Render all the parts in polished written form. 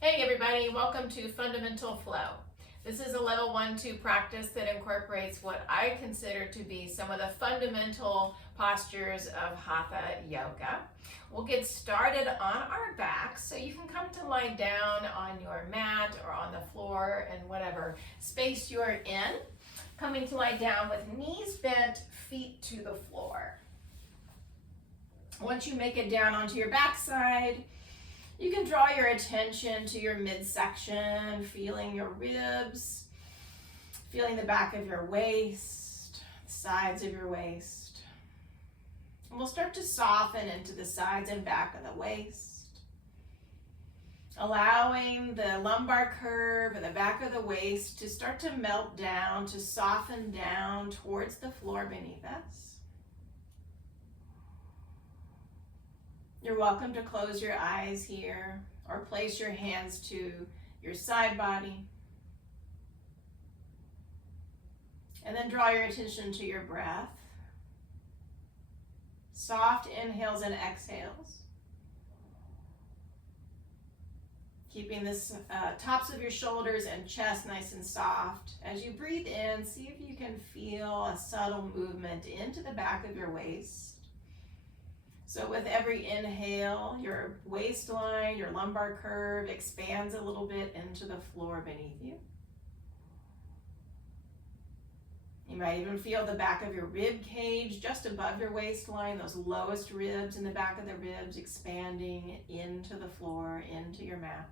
Hey everybody, welcome to Fundamental Flow. This is a level 1-2 practice that incorporates what I consider to be some of the fundamental postures of Hatha Yoga. We'll get started on our backs, so you can come to lie down on your mat or on the floor in whatever space you're in. Coming to lie down with knees bent, feet to the floor. Once you make it down onto your backside, you can draw your attention to your midsection, feeling your ribs, feeling the back of your waist, the sides of your waist. And we'll start to soften into the sides and back of the waist, allowing the lumbar curve and the back of the waist to start to melt down, to soften down towards the floor beneath us. You're welcome to close your eyes here or place your hands to your side body. And then draw your attention to your breath. Soft inhales and exhales. Keeping the tops of your shoulders and chest nice and soft. As you breathe in, see if you can feel a subtle movement into the back of your waist. So with every inhale, your waistline, your lumbar curve expands a little bit into the floor beneath you. You might even feel the back of your rib cage just above your waistline, those lowest ribs in the back of the ribs expanding into the floor, into your mat.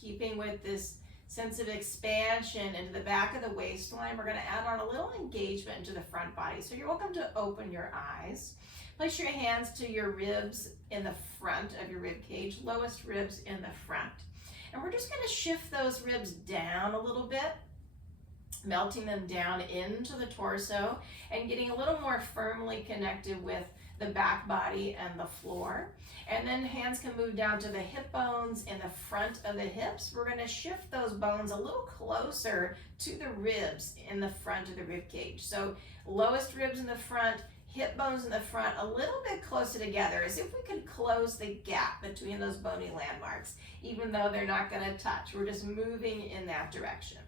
Keeping with this sense of expansion into the back of the waistline, we're going to add on a little engagement into the front body. So you're welcome to open your eyes. Place your hands to your ribs in the front of your rib cage, lowest ribs in the front. And we're just going to shift those ribs down a little bit, melting them down into the torso and getting a little more firmly connected with the back body and the floor. And then hands can move down to the hip bones in the front of the hips. We're going to shift those bones a little closer to the ribs in the front of the rib cage. So lowest ribs in the front, hip bones in the front, a little bit closer together, as if we could close the gap between those bony landmarks, even though they're not going to touch. We're just moving in that direction.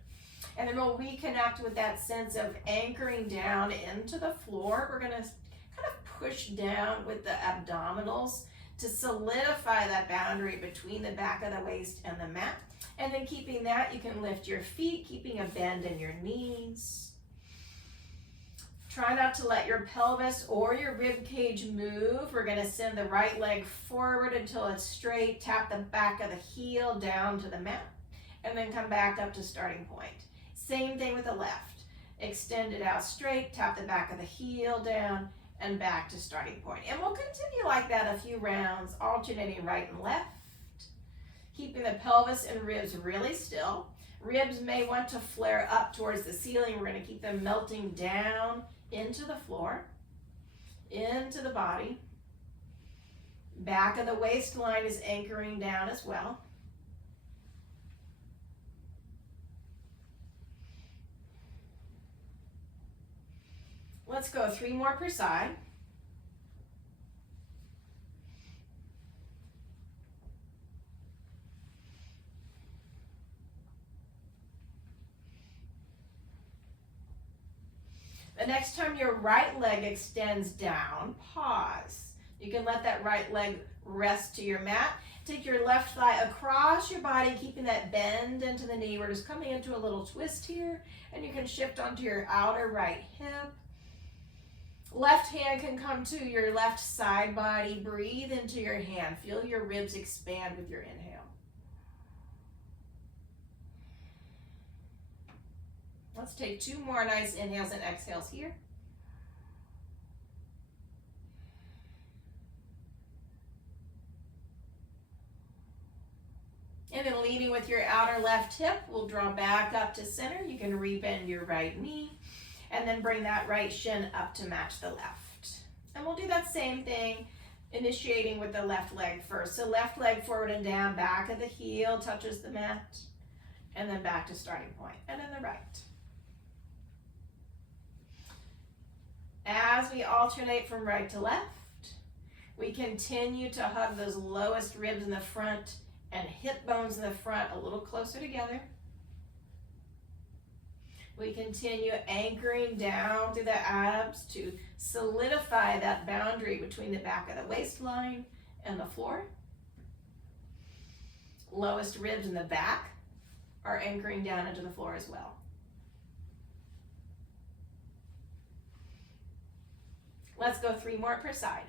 And then we'll reconnect with that sense of anchoring down into the floor. We're going to kind of push down with the abdominals to solidify that boundary between the back of the waist and the mat. And then keeping that, you can lift your feet, keeping a bend in your knees. Try not to let your pelvis or your rib cage move. We're going to send the right leg forward until it's straight. Tap the back of the heel down to the mat, and then come back up to starting point. Same thing with the left. Extend it out straight, tap the back of the heel down, and back to starting point. And we'll continue like that a few rounds, alternating right and left, keeping the pelvis and ribs really still. Ribs may want to flare up towards the ceiling. We're going to keep them melting down into the floor, into the body. Back of the waistline is anchoring down as well. Let's go 3 more per side. The next time your right leg extends down, pause. You can let that right leg rest to your mat. Take your left thigh across your body, keeping that bend into the knee. We're just coming into a little twist here, and you can shift onto your outer right hip. Left hand can come to your left side body. Breathe into your hand. Feel your ribs expand with your inhale. Let's take 2 more nice inhales and exhales here. And then leading with your outer left hip, we'll draw back up to center. You can rebend your right knee. And then bring that right shin up to match the left. And we'll do that same thing, initiating with the left leg first. So left leg forward and down, back of the heel touches the mat. and then back to starting point, and then the right. As we alternate from right to left, we continue to hug those lowest ribs in the front and hip bones in the front a little closer together. We continue anchoring down through the abs to solidify that boundary between the back of the waistline and the floor. Lowest ribs in the back are anchoring down into the floor as well. Let's go 3 more per side.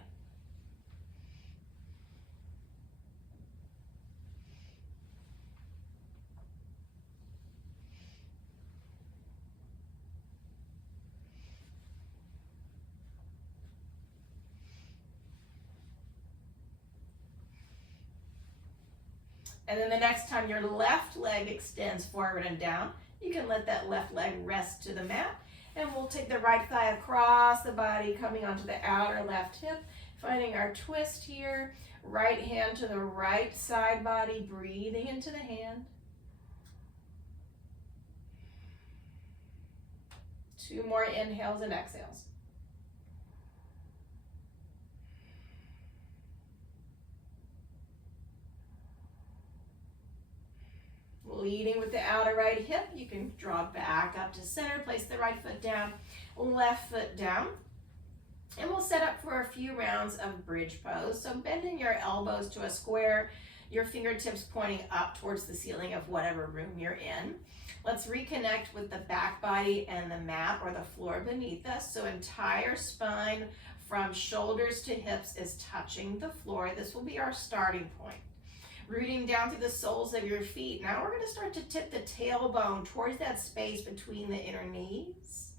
And then the next time your left leg extends forward and down, you can let that left leg rest to the mat. And we'll take the right thigh across the body, coming onto the outer left hip, finding our twist here. Right hand to the right side body, breathing into the hand. 2 more inhales and exhales. Leading with the outer right hip, you can draw back up to center, place the right foot down, left foot down. And we'll set up for a few rounds of bridge pose. So bending your elbows to a square, your fingertips pointing up towards the ceiling of whatever room you're in. Let's reconnect with the back body and the mat or the floor beneath us. So entire spine from shoulders to hips is touching the floor. This will be our starting point. Rooting down through the soles of your feet. Now we're going to start to tip the tailbone towards that space between the inner knees.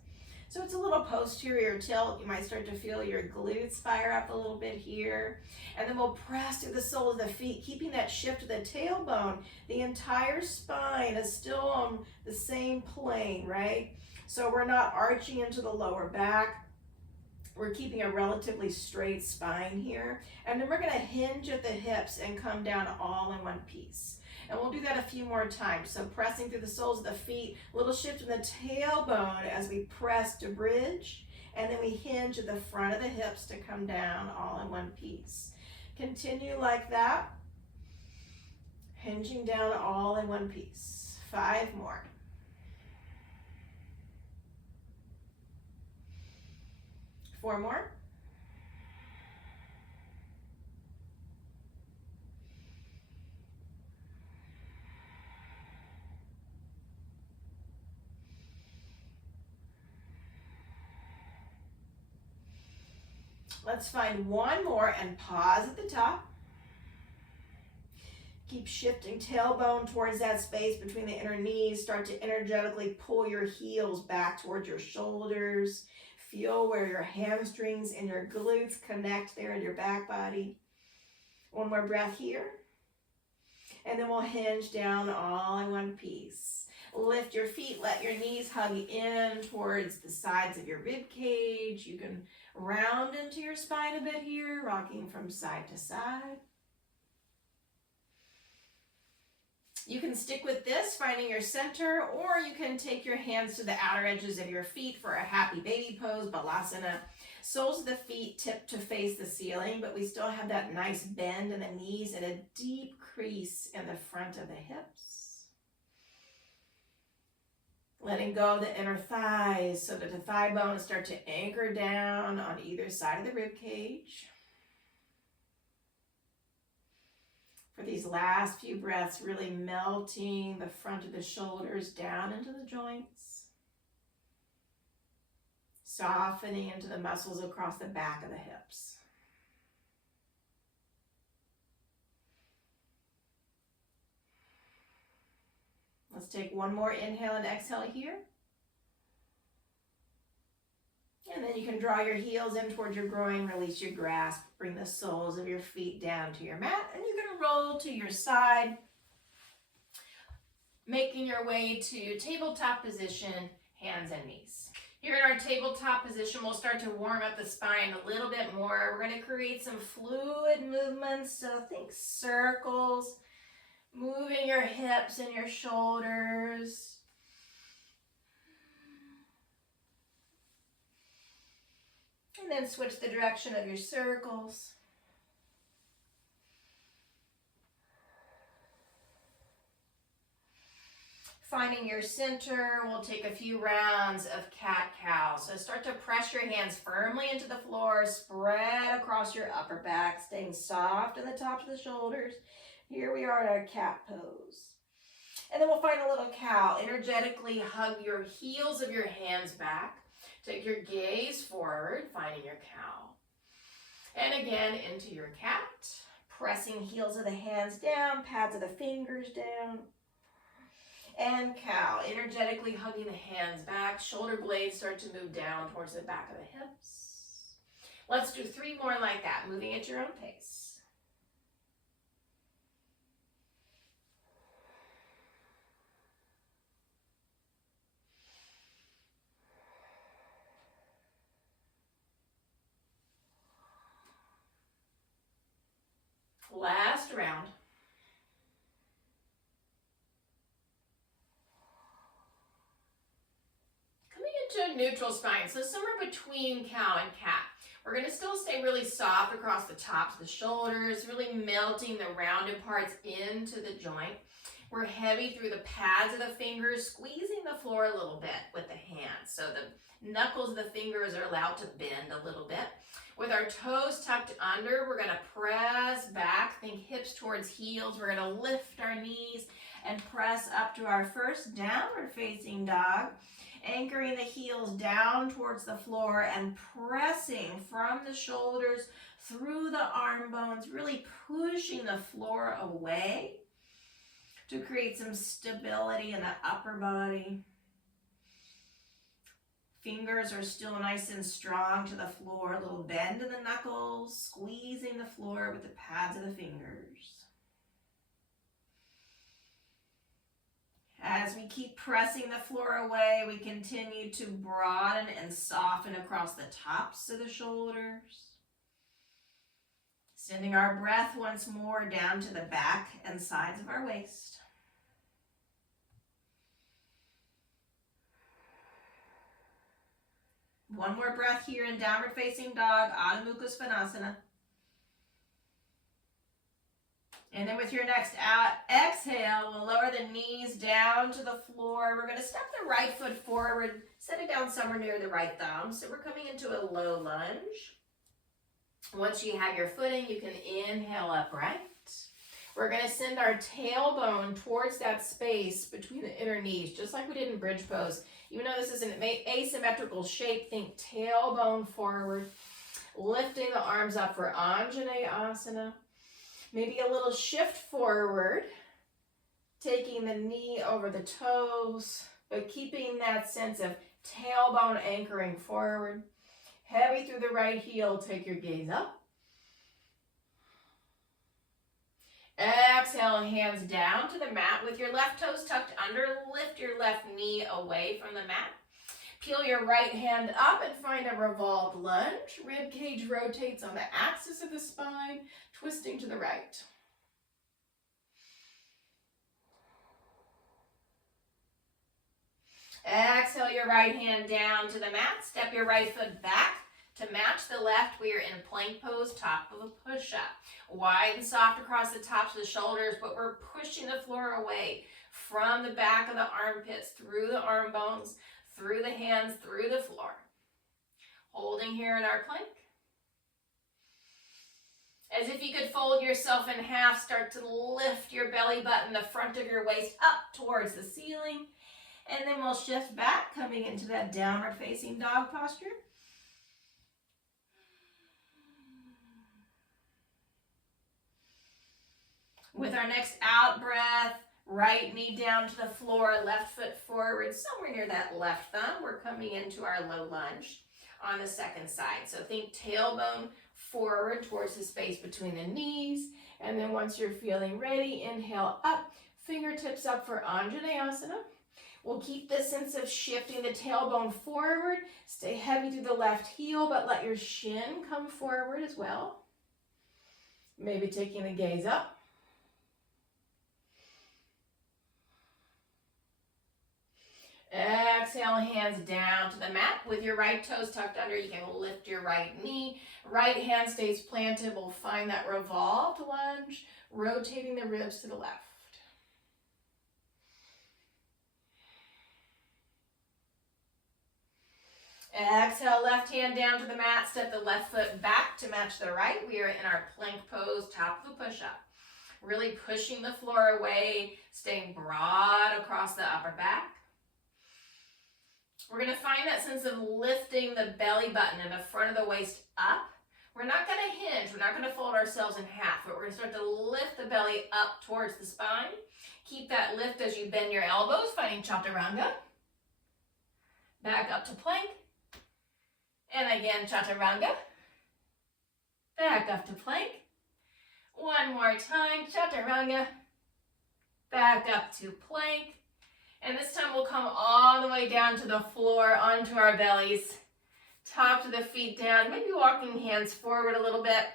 So it's a little posterior tilt. You might start to feel your glutes fire up a little bit here. And then we'll press through the soles of the feet, keeping that shift to the tailbone. The entire spine is still on the same plane, right? So we're not arching into the lower back. We're keeping a relatively straight spine here. And then we're going to hinge at the hips and come down all in one piece. And we'll do that a few more times. So pressing through the soles of the feet, little shift in the tailbone as we press to bridge. And then we hinge at the front of the hips to come down all in one piece. Continue like that. Hinging down all in one piece. 5 more. 4 more. Let's find 1 more and pause at the top. Keep shifting tailbone towards that space between the inner knees. Start to energetically pull your heels back towards your shoulders. Feel where your hamstrings and your glutes connect there in your back body. 1 more breath here. And then we'll hinge down all in one piece. Lift your feet, let your knees hug in towards the sides of your rib cage. You can round into your spine a bit here, rocking from side to side. You can stick with this, finding your center, or you can take your hands to the outer edges of your feet for a happy baby pose, balasana. Soles of the feet tip to face the ceiling, but we still have that nice bend in the knees and a deep crease in the front of the hips. Letting go of the inner thighs so that the thigh bones start to anchor down on either side of the rib cage. For these last few breaths, really melting the front of the shoulders down into the joints. Softening into the muscles across the back of the hips. Let's take 1 more inhale and exhale here. And then you can draw your heels in towards your groin, release your grasp, bring the soles of your feet down to your mat, and you're going to roll to your side, making your way to tabletop position, hands and knees. Here in our tabletop position, we'll start to warm up the spine a little bit more. We're going to create some fluid movements, so think circles. Moving your hips and your shoulders. And then switch the direction of your circles. Finding your center, we'll take a few rounds of cat-cow. So start to press your hands firmly into the floor, spread across your upper back, staying soft in the tops of the shoulders. Here we are in our cat pose. And then we'll find a little cow. Energetically hug your heels of your hands back. Take your gaze forward, finding your cow. And again, into your cat. Pressing heels of the hands down, pads of the fingers down. And cow, energetically hugging the hands back. Shoulder blades start to move down towards the back of the hips. Let's do 3 more like that, moving at your own pace. Last round. Into a neutral spine, so somewhere between cow and cat. We're going to still stay really soft across the tops of the shoulders, really melting the rounded parts into the joint. We're heavy through the pads of the fingers, squeezing the floor a little bit with the hands. So the knuckles of the fingers are allowed to bend a little bit. With our toes tucked under, we're going to press back, think hips towards heels. We're going to lift our knees and press up to our first downward facing dog. Anchoring the heels down towards the floor and pressing from the shoulders through the arm bones, really pushing the floor away to create some stability in the upper body. Fingers are still nice and strong to the floor, a little bend in the knuckles, squeezing the floor with the pads of the fingers. As we keep pressing the floor away, we continue to broaden and soften across the tops of the shoulders. Sending our breath once more down to the back and sides of our waist. One more breath here in downward facing dog, Adho Mukha Svanasana. And then with your next exhale, we'll lower the knees down to the floor. We're going to step the right foot forward, set it down somewhere near the right thumb. So we're coming into a low lunge. Once you have your footing, you can inhale upright. We're going to send our tailbone towards that space between the inner knees, just like we did in bridge pose. Even though this is an asymmetrical shape, think tailbone forward, lifting the arms up for Anjaneyasana. Maybe a little shift forward, taking the knee over the toes, but keeping that sense of tailbone anchoring forward. Heavy through the right heel, take your gaze up. Exhale, hands down to the mat with your left toes tucked under. Lift your left knee away from the mat. Peel your right hand up and find a revolved lunge. Rib cage rotates on the axis of the spine, twisting to the right. Exhale your right hand down to the mat. Step your right foot back to match the left. We are in plank pose, top of a push-up. Wide and soft across the tops of the shoulders, but we're pushing the floor away from the back of the armpits, through the arm bones, through the hands, through the floor. Holding here in our plank. As if you could fold yourself in half, start to lift your belly button, the front of your waist up towards the ceiling. And then we'll shift back, coming into that downward facing dog posture. With our next out breath, right knee down to the floor, left foot forward, somewhere near that left thumb. We're coming into our low lunge on the second side. So think tailbone forward towards the space between the knees. And then once you're feeling ready, inhale up, fingertips up for Anjaneyasana. We'll keep this sense of shifting the tailbone forward. Stay heavy through the left heel, but let your shin come forward as well. Maybe taking the gaze up. Exhale, hands down to the mat with your right toes tucked under. You can lift your right knee. Right hand stays planted. We'll find that revolved lunge, rotating the ribs to the left. Exhale, left hand down to the mat. Step the left foot back to match the right. We are in our plank pose, top of the push-up. Really pushing the floor away, staying broad across the upper back. We're going to find that sense of lifting the belly button and the front of the waist up. We're not going to hinge. We're not going to fold ourselves in half, but we're going to start to lift the belly up towards the spine. Keep that lift as you bend your elbows, finding chaturanga. Back up to plank. And again, chaturanga. Back up to plank. One more time, chaturanga. Back up to plank. And this time we'll come all the way down to the floor, onto our bellies. Top to the feet down. Maybe walking hands forward a little bit.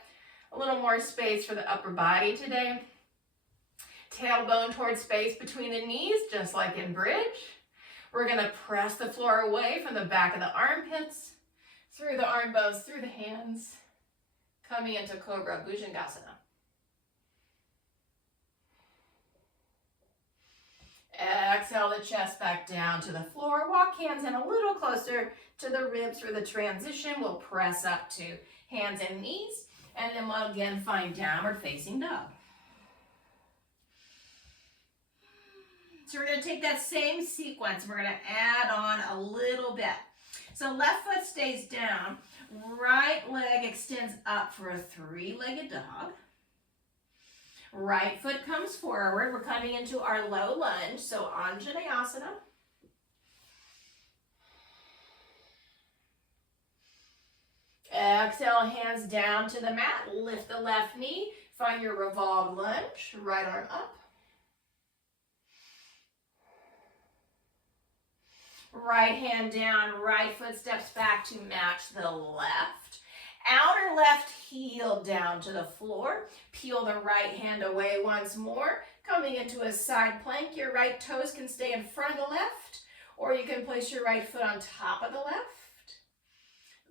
A little more space for the upper body today. Tailbone towards space between the knees, just like in bridge. We're going to press the floor away from the back of the armpits, through the arm bones, through the hands, coming into Cobra Bhujangasana. Exhale the chest back down to the floor. Walk hands in a little closer to the ribs for the transition. We'll press up to hands and knees, and then we'll again find downward facing dog. So we're going to take that same sequence. We're going to add on a little bit. So left foot stays down. Right leg extends up for a three-legged dog. Right foot comes forward. We're coming into our low lunge. So Anjaneyasana. Exhale, hands down to the mat. Lift the left knee. Find your revolved lunge. Right arm up. Right hand down, right foot steps back to match the left. Outer left heel down to the floor. Peel the right hand away once more. Coming into a side plank, your right toes can stay in front of the left, or you can place your right foot on top of the left.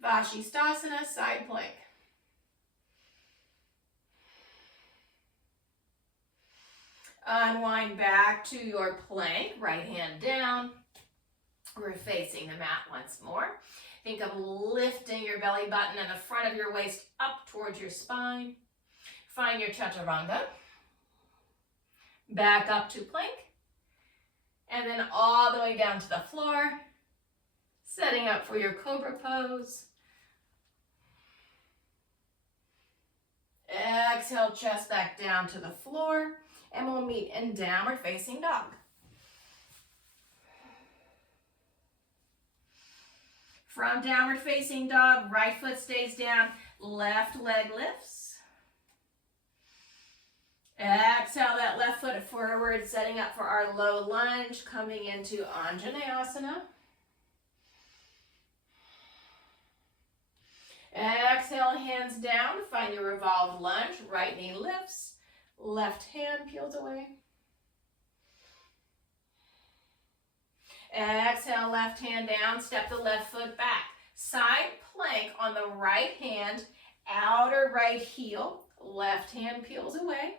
Vashisthasana, side plank. Unwind back to your plank, right hand down. We're facing the mat once more. Think of lifting your belly button and the front of your waist up towards your spine. Find your chaturanga. Back up to plank. And then all the way down to the floor. Setting up for your cobra pose. Exhale, chest back down to the floor. And we'll meet in downward facing dog. From downward facing dog, right foot stays down, left leg lifts. Exhale that left foot forward, setting up for our low lunge, coming into Anjaneyasana. Exhale, hands down, find your revolved lunge, right knee lifts, left hand peels away. Exhale, left hand down, step the left foot back. Side plank on the right hand, outer right heel, left hand peels away.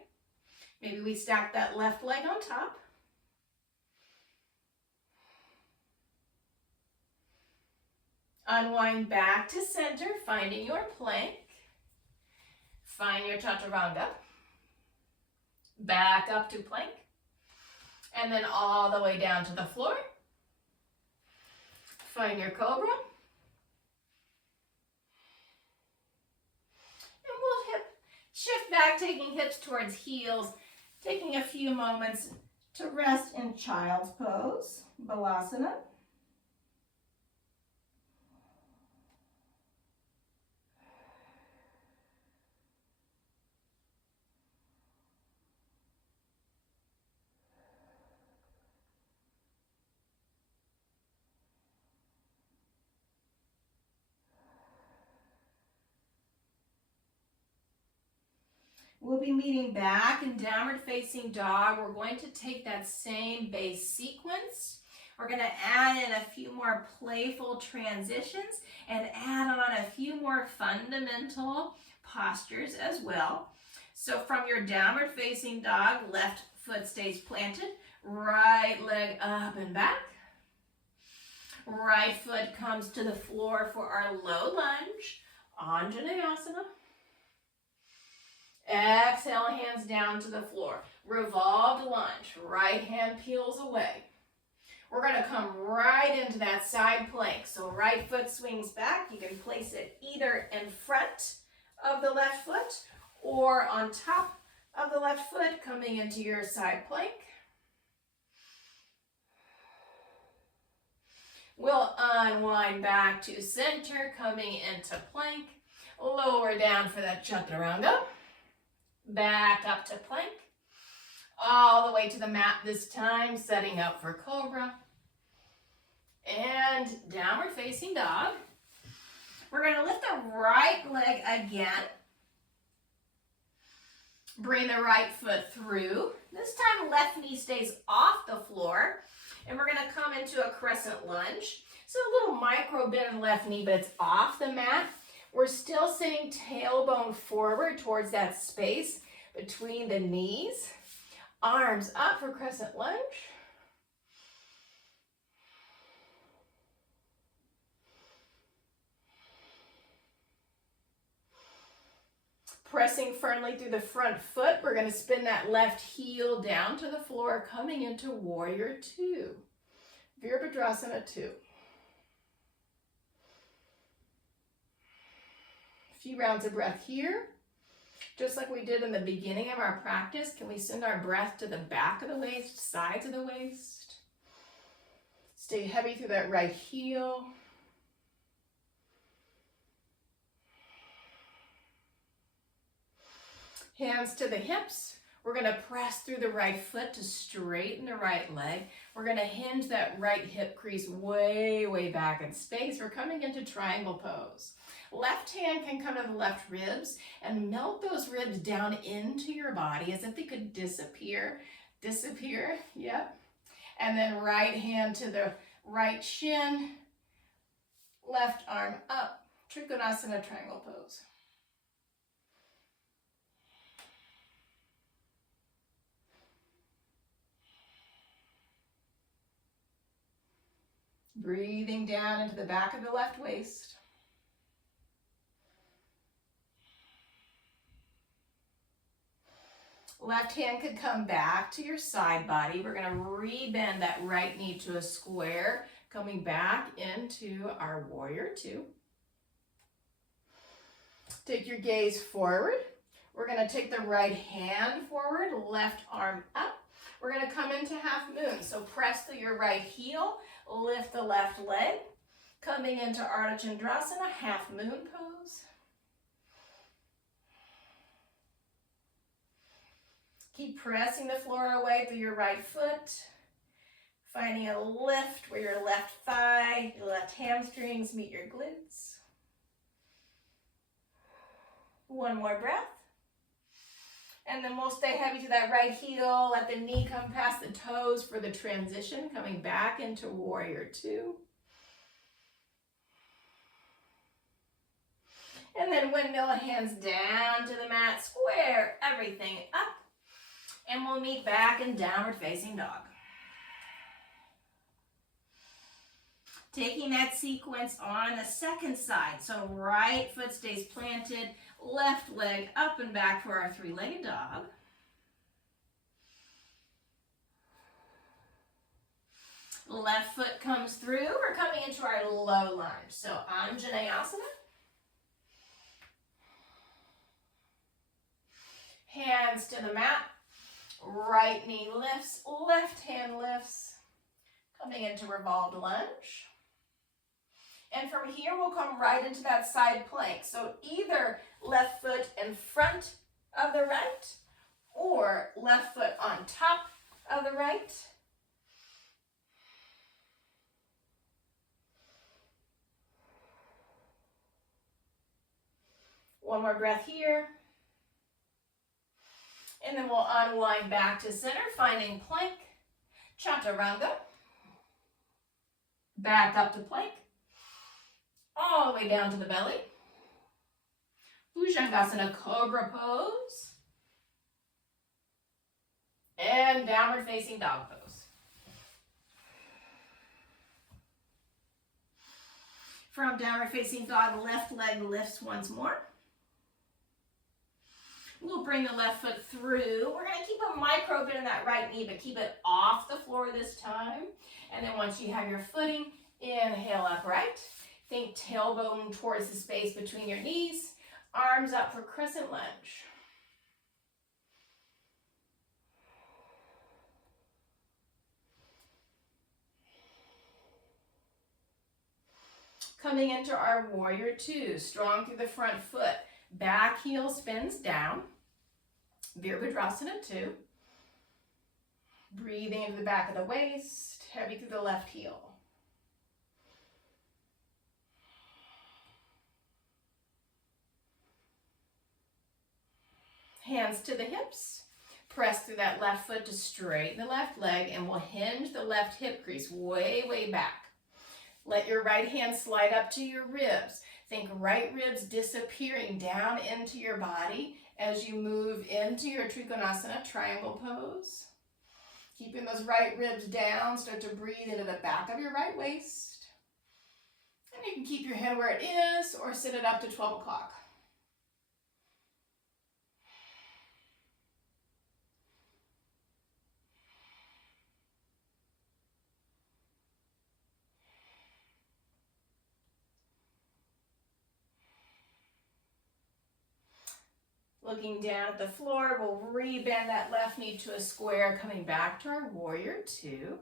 Maybe we stack that left leg on top. Unwind back to center, finding your plank. Find your chaturanga. Back up to plank. And then all the way down to the floor. Find your cobra. And we'll shift back, taking hips towards heels, taking a few moments to rest in child's pose, balasana. We'll be meeting back in downward facing dog. We're going to take that same base sequence. We're going to add in a few more playful transitions and add on a few more fundamental postures as well. So from your downward facing dog, left foot stays planted, right leg up and back. Right foot comes to the floor for our low lunge, Anjaneyasana. Exhale, hands down to the floor. Revolved lunge, right hand peels away. We're going to come right into that side plank. So right foot swings back. You can place it either in front of the left foot or on top of the left foot, coming into your side plank. We'll unwind back to center, coming into plank. Lower down for that chaturanga. Back up to plank. All the way to the mat this time, setting up for cobra. And downward facing dog. We're going to lift the right leg again. Bring the right foot through. This time left knee stays off the floor. And we're going to come into a crescent lunge. So a little micro bend in the left knee, but it's off the mat. We're still sitting tailbone forward towards that space between the knees. Arms up for crescent lunge. Pressing firmly through the front foot, we're going to spin that left heel down to the floor, coming into Warrior Two. Virabhadrasana 2. A few rounds of breath here. Just like we did in the beginning of our practice, can we send our breath to the back of the waist, sides of the waist? Stay heavy through that right heel. Hands to the hips. We're going to press through the right foot to straighten the right leg. We're going to hinge that right hip crease way, way back in space. We're coming into triangle pose. Left hand can come to the left ribs and melt those ribs down into your body as if they could disappear. Disappear, yep. And then right hand to the right shin, left arm up, Trikonasana triangle pose. Breathing down into the back of the left waist. Left hand could come back to your side body. We're going to rebend that right knee to a square, coming back into our Warrior Two. Take your gaze forward. We're going to take the right hand forward, left arm up. We're going to come into half moon. So press through your right heel, lift the left leg, coming into Ardha Chandrasana, half moon pose. Keep pressing the floor away through your right foot, finding a lift where your left thigh, your left hamstrings meet your glutes. One more breath. And then we'll stay heavy to that right heel. Let the knee come past the toes for the transition, coming back into Warrior Two. And then windmill hands down to the mat, square everything up. And we'll meet back in downward facing dog. Taking that sequence on the second side. So right foot stays planted, left leg up and back for our three-legged dog. Left foot comes through. We're coming into our low lunge. So Anjaneyasana. Hands to the mat. Right knee lifts, left hand lifts. Coming into revolved lunge. And from here, we'll come right into that side plank. So either left foot in front of the right or left foot on top of the right. One more breath here. And then we'll unwind back to center, finding plank, chaturanga. Back up to plank. All the way down to the belly. Bhujangasana, cobra pose. And downward facing dog pose. From downward facing dog, left leg lifts once more. We'll bring the left foot through. We're going to keep a micro bend in that right knee, but keep it off the floor this time. And then once you have your footing, inhale upright. Think tailbone towards the space between your knees. Arms up for crescent lunge. Coming into our warrior two, strong through the front foot. Back heel spins down. Virabhadrasana 2. Breathing into the back of the waist, heavy through the left heel. Hands to the hips. Press through that left foot to straighten the left leg, and we'll hinge the left hip crease way, way back. Let your right hand slide up to your ribs. Think right ribs disappearing down into your body as you move into your Trikonasana, triangle pose. Keeping those right ribs down, start to breathe into the back of your right waist. And you can keep your head where it is or sit it up to 12 o'clock. Looking down at the floor, we'll rebend that left knee to a square, coming back to our warrior two.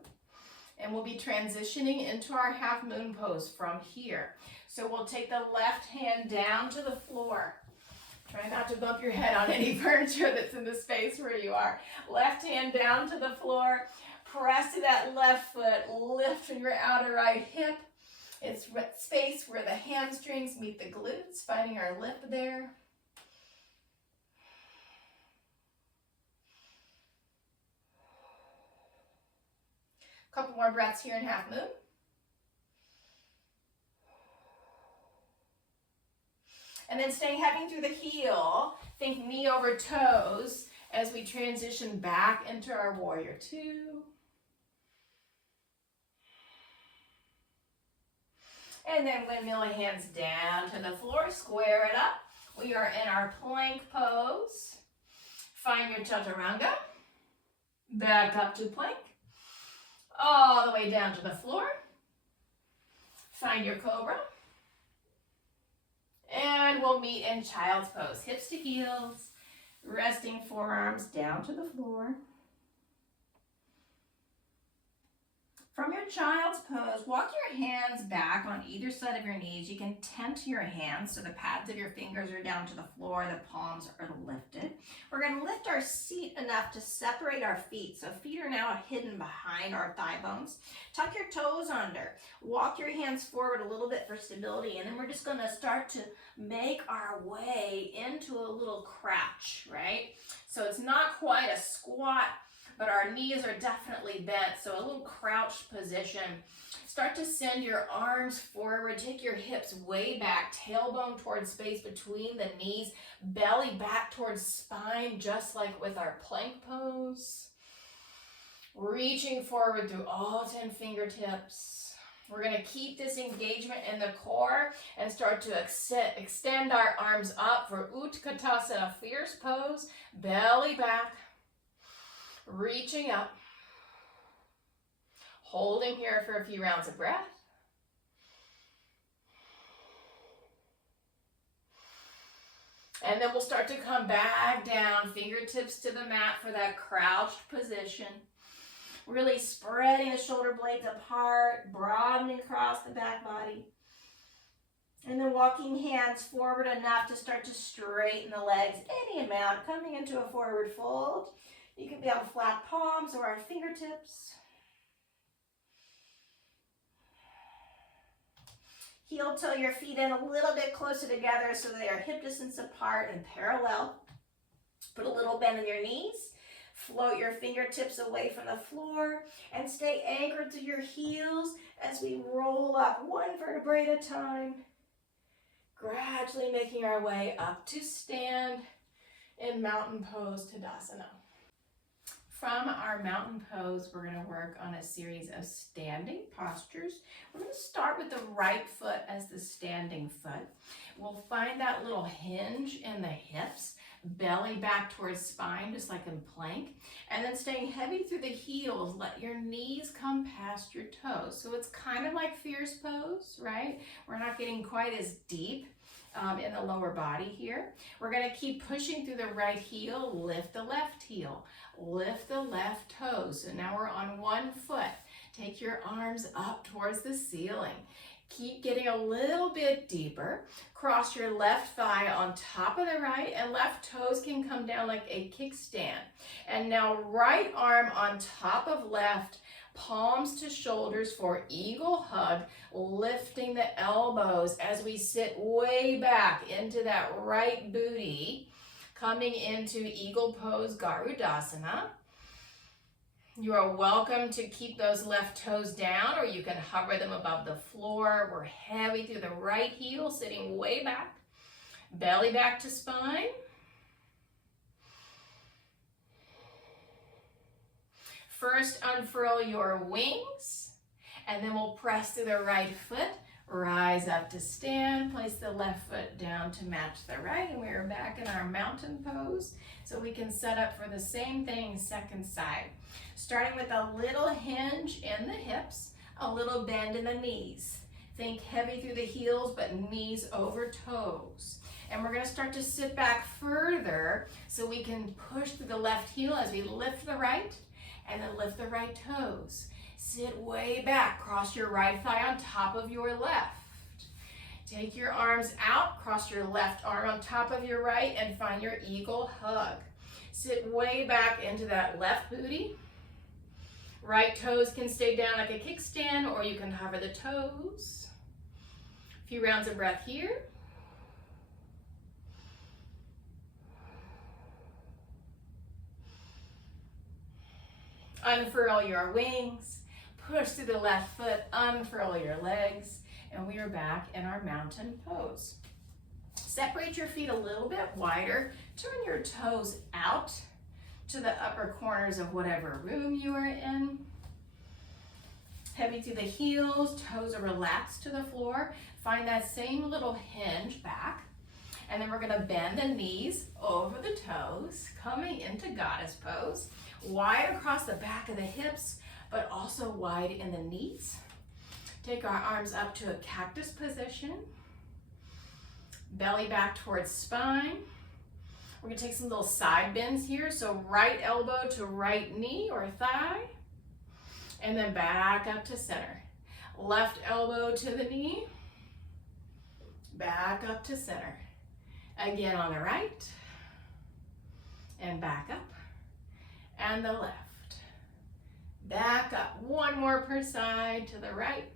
And we'll be transitioning into our half moon pose from here. So we'll take the left hand down to the floor. Try not to bump your head on any furniture that's in the space where you are. Left hand down to the floor. Press to that left foot. Lift from your outer right hip. It's space where the hamstrings meet the glutes, finding our lift there. Couple more breaths here in half moon. And then staying heavy through the heel, think knee over toes as we transition back into our warrior two. And then windmill hands down to the floor, square it up. We are in our plank pose. Find your chaturanga. Back up to plank. All the way down to the floor. Find your cobra. And we'll meet in child's pose. Hips to heels. Resting forearms down to the floor. From your child's pose, walk your hands back on either side of your knees. You can tent your hands so the pads of your fingers are down to the floor, the palms are lifted. We're going to lift our seat enough to separate our feet. So feet are now hidden behind our thigh bones. Tuck your toes under. Walk your hands forward a little bit for stability, and then we're just going to start to make our way into a little crouch, right? So it's not quite a squat, but our knees are definitely bent, so a little crouched position. Start to send your arms forward, take your hips way back, tailbone towards space between the knees, belly back towards spine, just like with our plank pose. Reaching forward through all 10 fingertips. We're going to keep this engagement in the core and start to extend our arms up for Utkatasana, fierce pose, belly back. Reaching up, holding here for a few rounds of breath. And then we'll start to come back down, fingertips to the mat for that crouched position. Really spreading the shoulder blades apart, broadening across the back body. And then walking hands forward enough to start to straighten the legs, any amount, coming into a forward fold. You can be on flat palms or our fingertips. Heel toe your feet in a little bit closer together so they are hip distance apart and parallel. Put a little bend in your knees. Float your fingertips away from the floor and stay anchored to your heels as we roll up one vertebrae at a time, gradually making our way up to stand in mountain pose Tadasana. From our mountain pose, we're going to work on a series of standing postures. We're going to start with the right foot as the standing foot. We'll find that little hinge in the hips, belly back towards spine, just like in plank, and then staying heavy through the heels. Let your knees come past your toes. So it's kind of like fierce pose, right? We're not getting quite as deep in the lower body here. We're going to keep pushing through the right heel, lift the left heel, lift the left toes. So now we're on one foot. Take your arms up towards the ceiling. Keep getting a little bit deeper. Cross your left thigh on top of the right, and left toes can come down like a kickstand. And now right arm on top of left, palms to shoulders for eagle hug, lifting the elbows as we sit way back into that right booty, coming into eagle pose Garudasana. You are welcome to keep those left toes down, or you can hover them above the floor. We're heavy through the right heel, sitting way back, belly back to spine. First, unfurl your wings, and then we'll press through the right foot, rise up to stand, place the left foot down to match the right, and we are back in our mountain pose. So we can set up for the same thing second side. Starting with a little hinge in the hips, a little bend in the knees. Think heavy through the heels, but knees over toes. And we're going to start to sit back further so we can push through the left heel as we lift the right, and then lift the right toes. Sit way back, cross your right thigh on top of your left. Take your arms out, cross your left arm on top of your right, and find your eagle hug. Sit way back into that left booty. Right toes can stay down like a kickstand, or you can hover the toes. A few rounds of breath here. Unfurl your wings, push through the left foot, unfurl your legs, and we are back in our mountain pose. Separate your feet a little bit wider, turn your toes out to the upper corners of whatever room you are in. Heavy through the heels, toes are relaxed to the floor. Find that same little hinge back, and then we're going to bend the knees over the toes, coming into goddess pose. Wide across the back of the hips, but also wide in the knees. Take our arms up to a cactus position. Belly back towards spine. We're going to take some little side bends here. So right elbow to right knee or thigh. And then back up to center. Left elbow to the knee. Back up to center. Again on the right. And back up. And the left. Back up. One more per side to the right.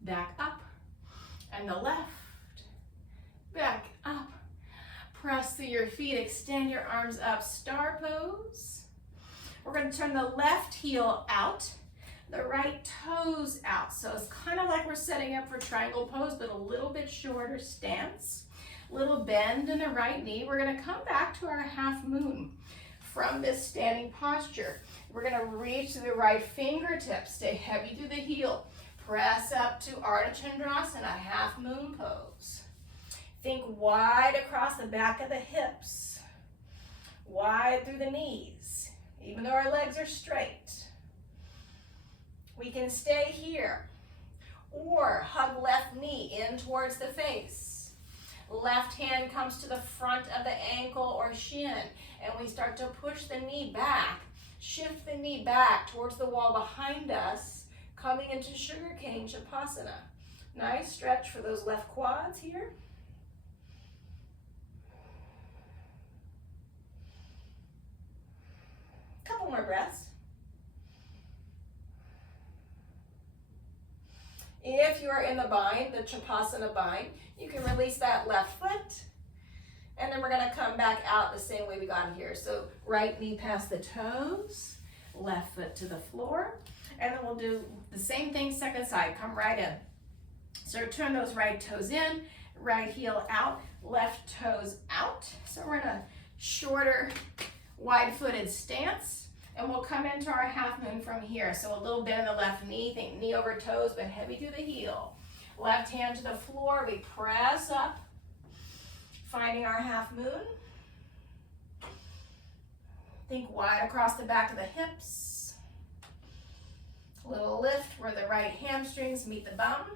Back up. And the left. Back up. Press through your feet. Extend your arms up. Star pose. We're going to turn the left heel out. The right toes out. So it's kind of like we're setting up for triangle pose, but a little bit shorter stance. Little bend in the right knee. We're going to come back to our half moon. From this standing posture, we're going to reach to the right fingertips. Stay heavy through the heel. Press up to Ardha Chandrasana, half moon pose. Think wide across the back of the hips. Wide through the knees, even though our legs are straight. We can stay here. Or hug left knee in towards the face. Left hand comes to the front of the ankle or shin, and we start to push the knee back. Shift the knee back towards the wall behind us, coming into Sugarcane Shavasana. Nice stretch for those left quads here. Couple more breaths. If you are in the bind, the Chapasana bind, you can release that left foot And then we're gonna come back out the same way we got here. So right knee past the toes, left foot to the floor. And then we'll do the same thing second side, come right in. So turn those right toes in, right heel out, left toes out. So we're in a shorter, wide-footed stance. And we'll come into our half moon from here. So a little bit in the left knee, think knee over toes, but heavy through the heel. Left hand to the floor, we press up, finding our half moon. Think wide across the back of the hips. A little lift where the right hamstrings meet the bum.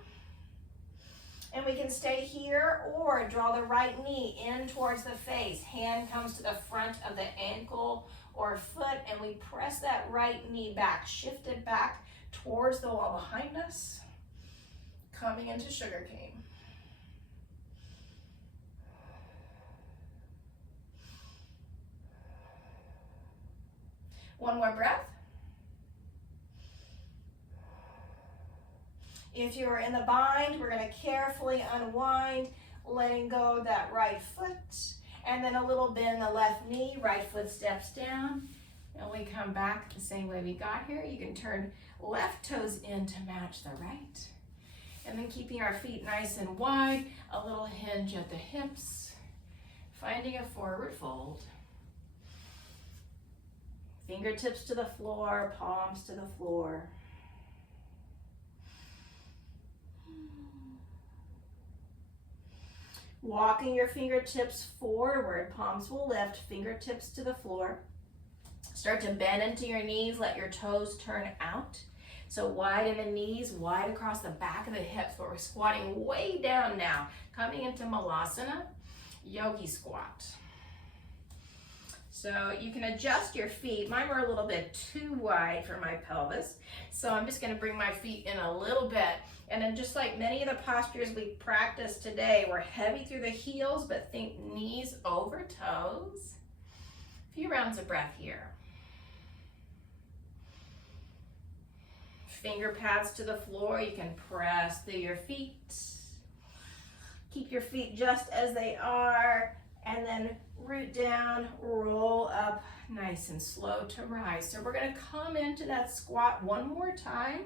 And we can stay here or draw the right knee in towards the face. Hand comes to the front of the ankle or foot, and we press that right knee back, shift it back towards the wall behind us, coming into sugar cane. One more breath. If you're in the bind, we're going to carefully unwind, letting go of that right foot, and then a little bend in the left knee, right foot steps down, and we come back the same way we got here. You can turn left toes in to match the right, and then keeping our feet nice and wide, a little hinge at the hips, finding a forward fold. Fingertips to the floor, palms to the floor. Walking your fingertips forward, palms will lift, fingertips to the floor. Start to bend into your knees, let your toes turn out. So wide in the knees, wide across the back of the hips, but we're squatting way down now. Coming into Malasana, Yogi Squat. So you can adjust your feet. Mine were a little bit too wide for my pelvis. So I'm just gonna bring my feet in a little bit. And then just like many of the postures we practiced today, we're heavy through the heels, but think knees over toes. A few rounds of breath here. Finger pads to the floor. You can press through your feet. Keep your feet just as they are. And then root down, roll up, nice and slow to rise. So we're gonna come into that squat one more time.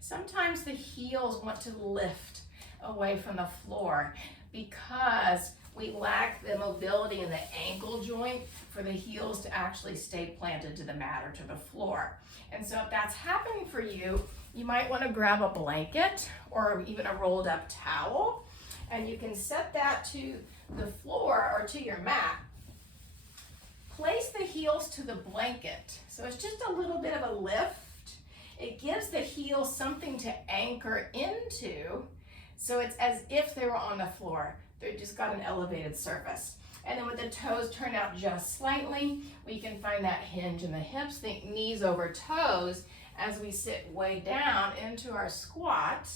Sometimes the heels want to lift away from the floor because we lack the mobility in the ankle joint for the heels to actually stay planted to the mat or to the floor. And so if that's happening for you, you might want to grab a blanket or even a rolled up towel, and you can set that to the floor or to your mat. Place the heels to the blanket. So it's just a little bit of a lift. It gives the heels something to anchor into, so it's as if they were on the floor. They've just got an elevated surface. And then with the toes turned out just slightly, we can find that hinge in the hips. Think knees over toes as we sit way down into our squat,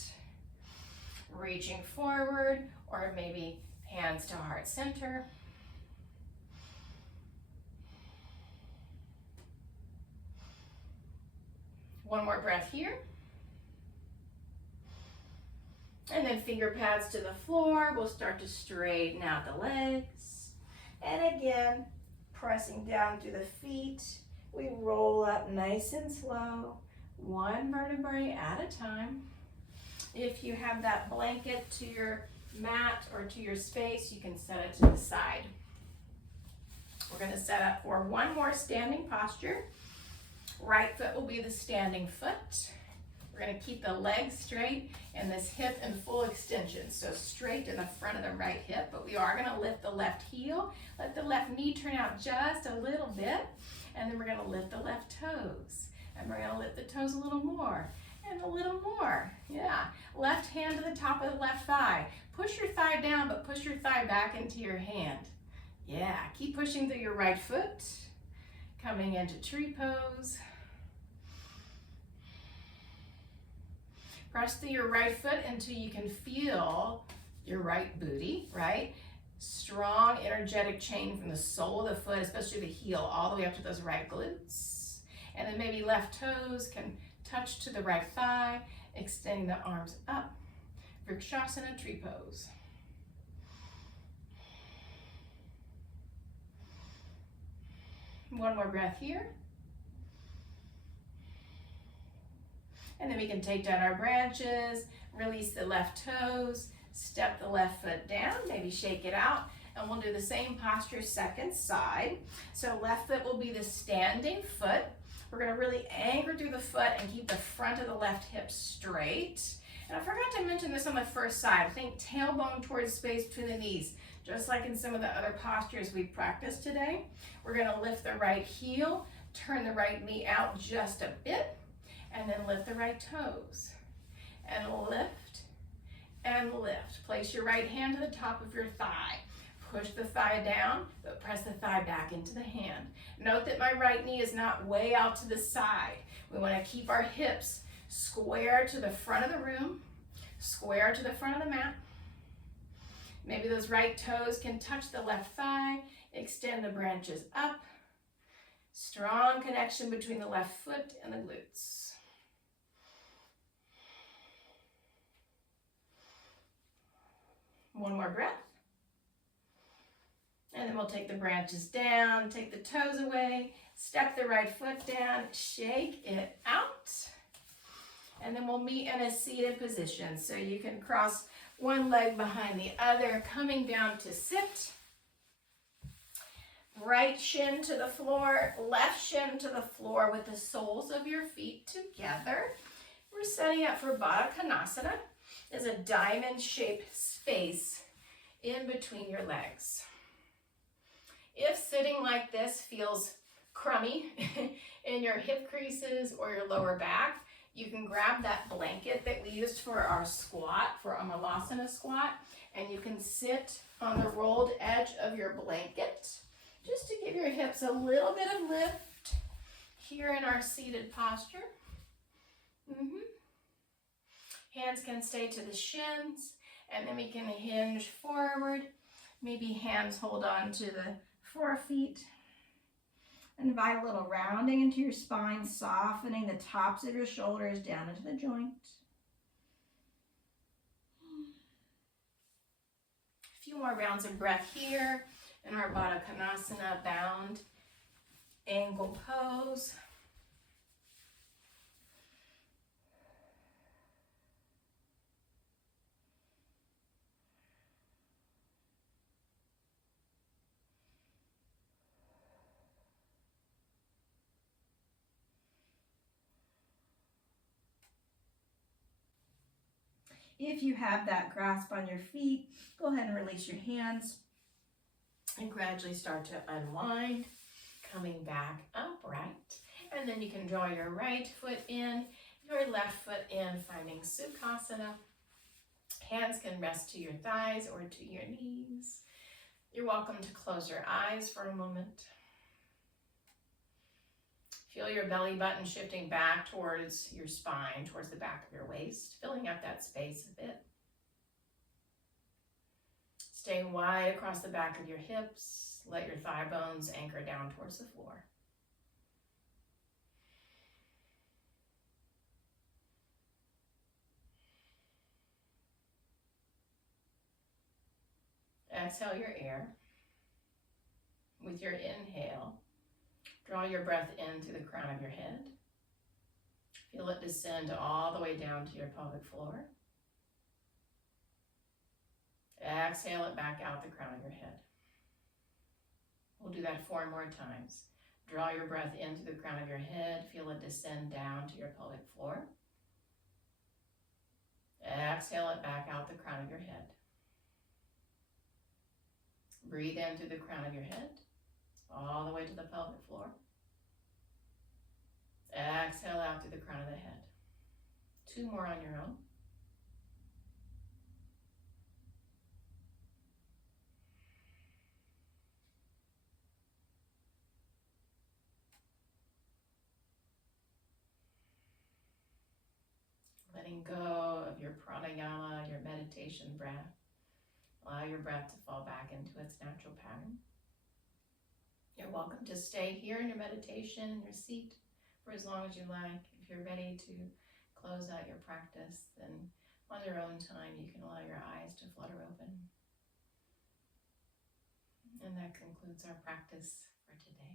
reaching forward, or maybe hands to heart center. One more breath here. And then finger pads to the floor. We'll start to straighten out the legs. And again, pressing down through the feet. We roll up nice and slow, one vertebrae at a time. If you have that blanket to your mat or to your space, you can set it to the side. We're going to set up for one more standing posture. Right foot will be the standing foot. We're going to keep the legs straight and this hip in full extension. So straight in the front of the right hip, but we are going to lift the left heel. Let the left knee turn out just a little bit. And then we're going to lift the left toes. And we're going to lift the toes a little more. And a little more. Yeah. Left hand to the top of the left thigh. Push your thigh down, but push your thigh back into your hand. Yeah. Keep pushing through your right foot. Coming into tree pose. Press through your right foot until you can feel your right booty, right? Strong, energetic chain from the sole of the foot, especially the heel, all the way up to those right glutes. And then maybe left toes can touch to the right thigh, extending the arms up. Vrikshasana, tree pose. One more breath here. And then we can take down our branches, release the left toes, step the left foot down, maybe shake it out, and we'll do the same posture second side. So left foot will be the standing foot. We're gonna really anchor through the foot and keep the front of the left hip straight. And I forgot to mention this on the first side. Think tailbone towards space between the knees. Just like in some of the other postures we practiced today. We're gonna lift the right heel, turn the right knee out just a bit, and then lift the right toes. And lift, and lift. Place your right hand to the top of your thigh. Push the thigh down, but press the thigh back into the hand. Note that my right knee is not way out to the side. We want to keep our hips square to the front of the room, square to the front of the mat. Maybe those right toes can touch the left thigh. Extend the branches up. Strong connection between the left foot and the glutes. One more breath. And then we'll take the branches down, take the toes away, step the right foot down, shake it out. And then we'll meet in a seated position. So you can cross one leg behind the other, coming down to sit. Right shin to the floor, left shin to the floor with the soles of your feet together. We're setting up for Baddha Konasana. There's a diamond-shaped space in between your legs. If sitting like this feels crummy in your hip creases or your lower back, you can grab that blanket that we used for our squat, for our Malasana squat, and you can sit on the rolled edge of your blanket just to give your hips a little bit of lift here in our seated posture. Hands can stay to the shins, and then we can hinge forward. Maybe hands hold on to the forefeet. Invite a little rounding into your spine, softening the tops of your shoulders down into the joint. A few more rounds of breath here in our Baddha Konasana bound angle pose. If you have that grasp on your feet, go ahead and release your hands and gradually start to unwind, coming back upright. And then you can draw your right foot in, your left foot in, finding Sukhasana. Hands can rest to your thighs or to your knees. You're welcome to close your eyes for a moment. Feel your belly button shifting back towards your spine, towards the back of your waist, filling up that space a bit. Staying wide across the back of your hips. Let your thigh bones anchor down towards the floor. Exhale your air. With your inhale, draw your breath in through the crown of your head. Feel it descend all the way down to your pelvic floor. Exhale it back out the crown of your head. We'll do that 4 more times. Draw your breath in through the crown of your head. Feel it descend down to your pelvic floor. Exhale it back out the crown of your head. Breathe in through the crown of your head, all the way to the pelvic floor. Exhale out through the crown of the head. 2 more on your own. Letting go of your pranayama, your meditation breath. Allow your breath to fall back into its natural pattern. You're welcome to stay here in your meditation, in your seat, for as long as you like. If you're ready to close out your practice, then on your own time, you can allow your eyes to flutter open. And that concludes our practice for today.